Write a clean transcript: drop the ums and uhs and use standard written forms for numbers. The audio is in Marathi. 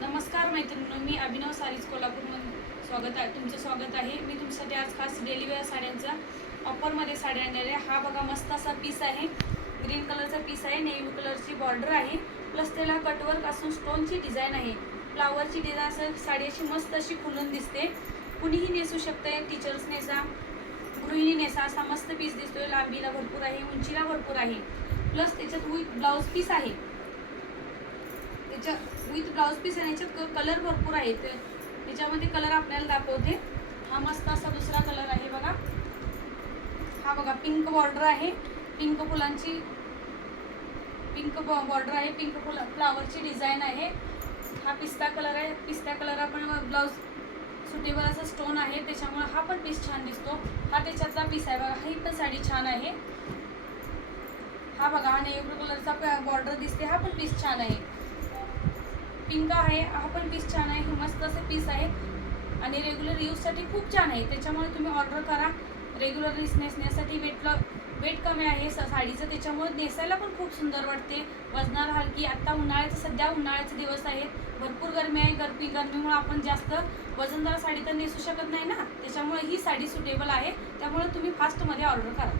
नमस्कार मैत्रिणींनो, मी अभिनव सारीज कोल्हापूरमध्ये तुमचं स्वागत आहे। मी तुमच्यासाठी आज खास डेली वेअर साड्यांचा ऑफरमध्ये साड्या आणलेल्या आहे। हा बघा मस्त असा पीस आहे, ग्रीन कलरचा पीस आहे, नेव्ही कलरची बॉर्डर आहे, प्लस त्याला कटवर्क असून स्टोनची डिझाईन आहे, फ्लावरची डिझाईन असं साडी अशी मस्त अशी खुलून दिसते। कुणीही नेसू शकते, टीचर्स नेसा, गृहिणी नेसा, असा मस्त पीस दिसतोय। लांबीला भरपूर आहे, उंचीला भरपूर आहे, प्लस त्याच्यात विथ ब्लाउज पीस आहे, विथ ब्लाउज पीस आहे। याच्यात कलर भरपूर आहेत, त्याच्यामध्ये कलर आपल्याला दाखवते। हा मस्त असा दुसरा कलर आहे बघा, हा बघा पिंक बॉर्डर आहे, पिंक फुलांची पिंक बॉर्डर आहे, पिंक फ्लावरची डिझाईन आहे। हा पिस्ता कलर आहे, पिस्ता कलर आपण ब्लाउज सुटेबल असा स्टोन आहे, त्याच्यामुळे हा पण पीस छान दिसतो। हा त्याच्यातला पीस आहे बघा, ही पण साडी छान आहे। हा बघा, हा नेव्ही कलरचा बॉर्डर दिसते, हा पण पीस छान आहे। पिंक आहे, हा पण पीस छान आहे, मस्त असे पीस आहे आणि रेग्युलर यूजसाठी खूप छान आहे। त्याच्यामुळे तुम्ही ऑर्डर करा। रेग्युलर नेसण्यासाठी वेट कमी आहे साडीचं, त्याच्यामुळे नेसायला पण खूप सुंदर वाटते, वजनाला हलकी। आता सध्या उन्हाळ्याचे दिवस आहेत, भरपूर गरमी आहे, गरमीमुळे आपण जास्त वजनदार साडी तर नेसू शकत नाही ना, त्याच्यामुळे ही साडी सुटेबल आहे। त्यामुळे तुम्ही फास्टमध्ये ऑर्डर करा।